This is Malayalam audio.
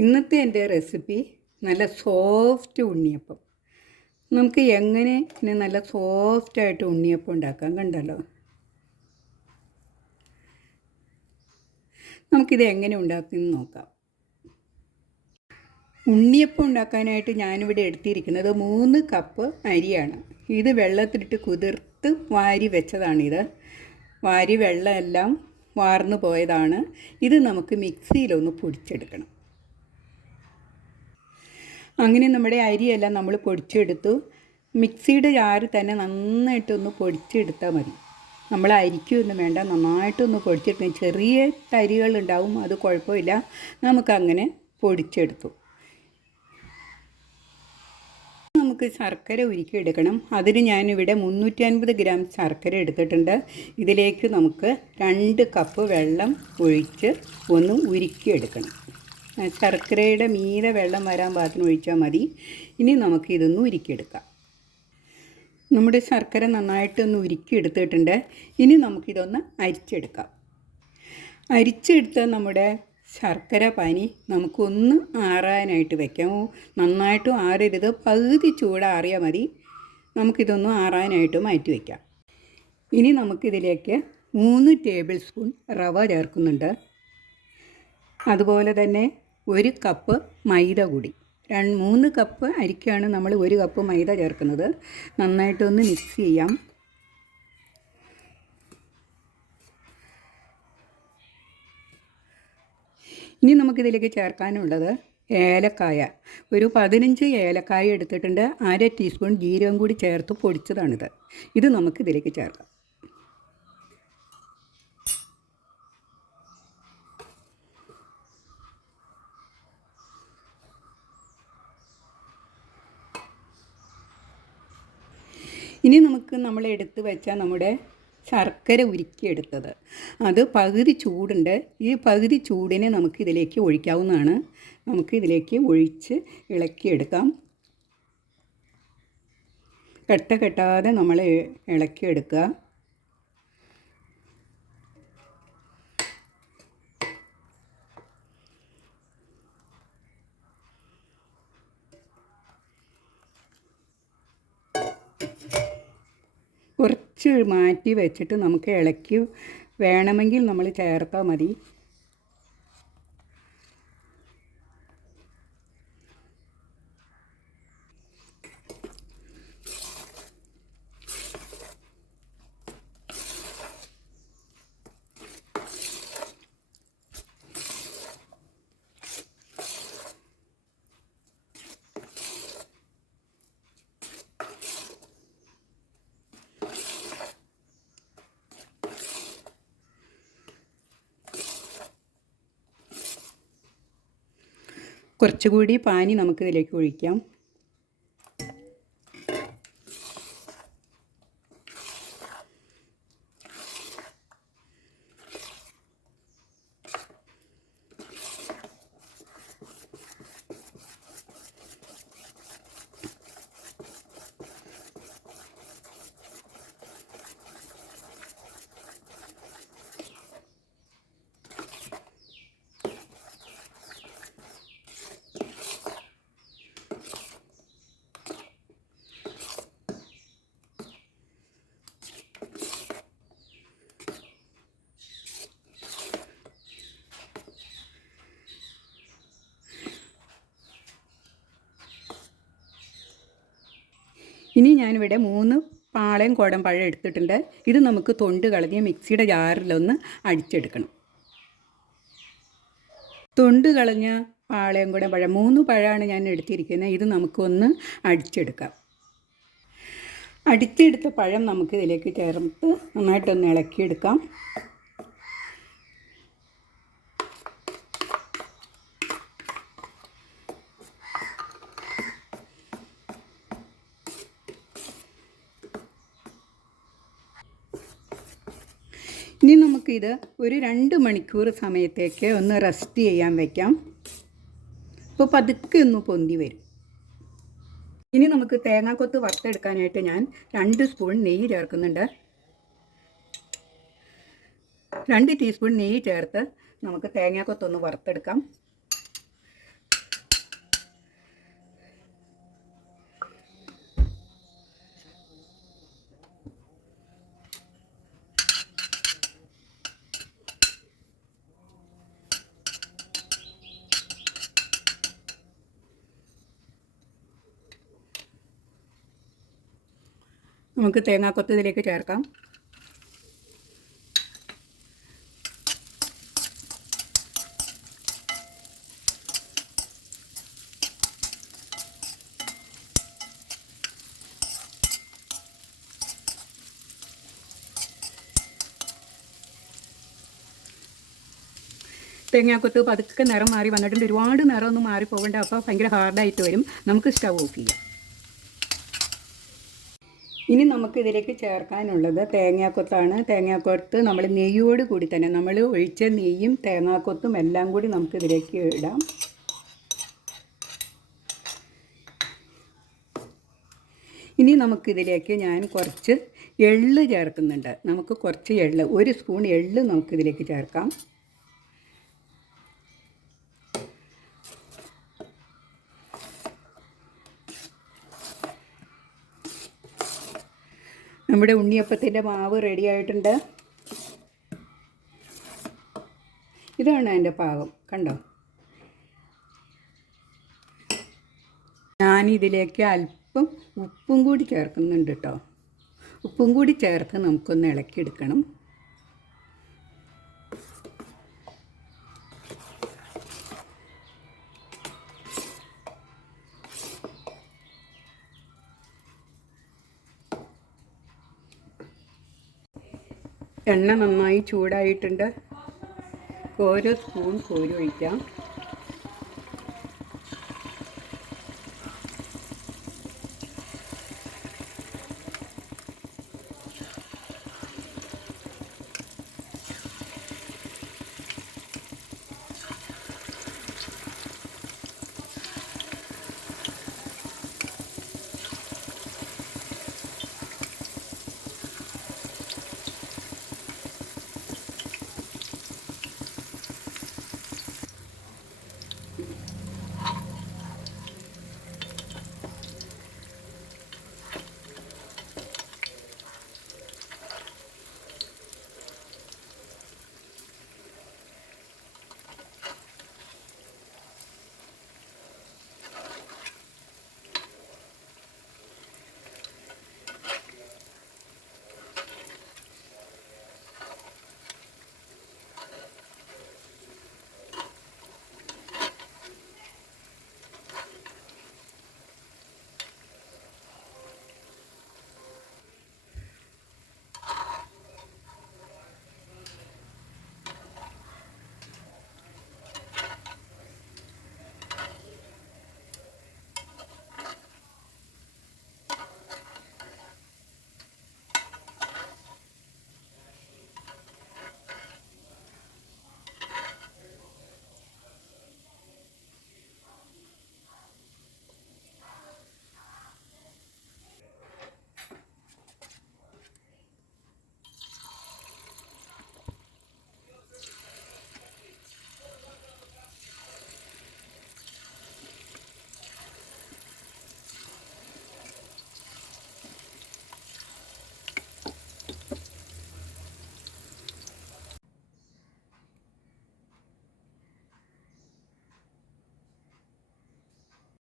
ഇന്നത്തെ എൻ്റെ റെസിപ്പി നല്ല സോഫ്റ്റ് ഉണ്ണിയപ്പം. നമുക്ക് എങ്ങനെ ഇനി നല്ല സോഫ്റ്റായിട്ട് ഉണ്ണിയപ്പം ഉണ്ടാക്കാം, കണ്ടല്ലോ. നമുക്കിത് എങ്ങനെ ഉണ്ടാക്കുമെന്ന് നോക്കാം. ഉണ്ണിയപ്പം ഉണ്ടാക്കാനായിട്ട് ഞാനിവിടെ എടുത്തിരിക്കുന്നത് 3 കപ്പ് അരിയാണ്. ഇത് വെള്ളത്തിലിട്ട് കുതിർത്ത് വാരി വെച്ചതാണിത്. വാരി വെള്ളമെല്ലാം വാർന്നു പോയതാണ്. ഇത് നമുക്ക് മിക്സിയിലൊന്ന് പൊടിച്ചെടുക്കണം. അങ്ങനെ നമ്മുടെ അരിയെല്ലാം നമ്മൾ പൊടിച്ചെടുത്തു. മിക്സിയുടെ ജാറ് തന്നെ നന്നായിട്ടൊന്ന് പൊടിച്ചെടുത്താൽ മതി. നമ്മൾ അരിക്കൊന്നും വേണ്ട, നന്നായിട്ടൊന്ന് പൊടിച്ചെടുക്കണം. ചെറിയ തരികളുണ്ടാവും, അത് കുഴപ്പമില്ല. നമുക്കങ്ങനെ പൊടിച്ചെടുത്തു. നമുക്ക് ശർക്കര ഉരുക്കിയെടുക്കണം. അതിന് ഞാനിവിടെ 350 ഗ്രാം ശർക്കര എടുത്തിട്ടുണ്ട്. ഇതിലേക്ക് നമുക്ക് 2 കപ്പ് വെള്ളം ഒഴിച്ച് ഒന്ന് ഉരുക്കിയെടുക്കണം. ശർക്കരയുടെ മീതെ വെള്ളം വരാൻ പാകത്തിന് ഒഴിച്ചാൽ മതി. ഇനി നമുക്കിതൊന്ന് ഉരുക്കിയെടുക്കാം. നമ്മുടെ ശർക്കര നന്നായിട്ടൊന്ന് ഉരുക്കിയെടുത്തിട്ടുണ്ട്. ഇനി നമുക്കിതൊന്ന് അരിച്ചെടുക്കാം. അരിച്ചെടുത്ത നമ്മുടെ ശർക്കര പാനി നമുക്കൊന്ന് ആറാനായിട്ട് വയ്ക്കാം. നന്നായിട്ടും ആറരുത്, പകുതി ചൂടാറിയാൽ മതി. നമുക്കിതൊന്ന് ആറാനായിട്ട് മാറ്റി വയ്ക്കാം. ഇനി നമുക്കിതിലേക്ക് 3 ടേബിൾ സ്പൂൺ റവ ചേർക്കുന്നുണ്ട്. അതുപോലെ തന്നെ 1 കപ്പ് മൈദ കൂടി. 3 കപ്പ് അരിക്കാണ് നമ്മൾ 1 കപ്പ് മൈദ ചേർക്കുന്നത്. നന്നായിട്ടൊന്ന് മിക്സ് ചെയ്യാം. ഇനി നമുക്കിതിലേക്ക് ചേർക്കാനുള്ളത് ഏലക്കായ. ഒരു 15 ഏലക്കായ എടുത്തിട്ടുണ്ട്. 1/2 ടീസ്പൂൺ ജീരകം കൂടി ചേർത്ത് പൊടിച്ചതാണിത്. ഇത് നമുക്കിതിലേക്ക് ചേർക്കാം. ഇനി നമുക്ക് നമ്മൾ എടുത്ത് വെച്ച നമ്മുടെ ശർക്കര ഉരുക്കിയെടുത്തത്, അത് പകുതി ചൂടുണ്ട്. ഈ പകുതി ചൂടിനെ നമുക്കിതിലേക്ക് ഒഴിക്കാവുന്നതാണ്. നമുക്കിതിലേക്ക് ഒഴിച്ച് ഇളക്കിയെടുക്കാം. കട്ട കെട്ടാതെ നമ്മൾ ഇളക്കിയെടുക്കുക. കുറച്ച് മാറ്റി വെച്ചിട്ട് നമുക്ക് ഇളക്കി വേണമെങ്കിൽ നമ്മൾ ചേർത്താൽ മതി. കുറച്ചുകൂടി പാനി നമുക്കിതിലേക്ക് ഒഴിക്കാം. ഇനി ഞാനിവിടെ 3 പാളയം കോടൻ പഴം എടുത്തിട്ടുണ്ട്. ഇത് നമുക്ക് തൊണ്ട് കളഞ്ഞ് മിക്സിയുടെ ജാറിലൊന്ന് അടിച്ചെടുക്കണം. തൊണ്ട് കളഞ്ഞ പാളയം കോടൻ പഴം 3 പഴമാണ് ഞാൻ എടുത്തിരിക്കുന്നത്. ഇത് നമുക്കൊന്ന് അടിച്ചെടുക്കാം. അടിച്ചെടുത്ത പഴം നമുക്കിതിലേക്ക് ചേർത്ത് നന്നായിട്ടൊന്ന് ഇളക്കിയെടുക്കാം. ഇനി നമുക്കിത് ഒരു 2 മണിക്കൂർ സമയത്തേക്ക് ഒന്ന് റെസ്റ്റ് ചെയ്യാൻ വയ്ക്കാം. അപ്പോൾ പതുക്കെ ഒന്ന് പൊന്തി വരും. ഇനി നമുക്ക് തേങ്ങാക്കൊത്ത് വറുത്തെടുക്കാനായിട്ട് ഞാൻ 2 സ്പൂൺ നെയ്യ് ചേർക്കുന്നുണ്ട്. 2 ടീസ്പൂൺ നെയ്യ് ചേർത്ത് നമുക്ക് തേങ്ങാക്കൊത്തൊന്ന് വറുത്തെടുക്കാം. നമുക്ക് തേങ്ങാക്കൊത്ത് ഇതിലേക്ക് ചേർക്കാം. തേങ്ങാക്കൊത്ത് പതുക്കെ നിറം മാറി വന്നിട്ടുണ്ട്. ഒരുപാട് നിറമൊന്നും മാറിപ്പോകേണ്ട, അപ്പോൾ ഭയങ്കര ഹാർഡായിട്ട് വരും. നമുക്ക് സ്റ്റവ് ഓഫ് ചെയ്യാം. ഇനി നമുക്കിതിലേക്ക് ചേർക്കാനുള്ളത് തേങ്ങാക്കൊത്താണ്. തേങ്ങാക്കൊത്ത് നമ്മൾ നെയ്യോട് കൂടി തന്നെ, നമ്മൾ ഒഴിച്ച നെയ്യും തേങ്ങാക്കൊത്തും എല്ലാം കൂടി നമുക്കിതിലേക്ക് ഇടാം. ഇനി നമുക്കിതിലേക്ക് ഞാൻ കുറച്ച് എള്ള് ചേർക്കുന്നുണ്ട്. നമുക്ക് കുറച്ച് എള്ള്, 1 സ്പൂൺ എള്ള് നമുക്കിതിലേക്ക് ചേർക്കാം. നമ്മുടെ ഉണ്ണിയപ്പത്തിൻ്റെ മാവ് റെഡി ആയിട്ടുണ്ട്. ഇതാണ് അതിൻ്റെ പാകം, കണ്ടോ? ഞാനിതിലേക്ക് അല്പം ഉപ്പും കൂടി ചേർക്കുന്നുണ്ട് കേട്ടോ. ഉപ്പും കൂടി ചേർത്ത് നമുക്കൊന്ന് ഇളക്കിയെടുക്കണം. എണ്ണ നന്നായി ചൂടായിട്ടുണ്ട്. ഓരോ സ്പൂൺ കോരി ഒഴിക്കാം.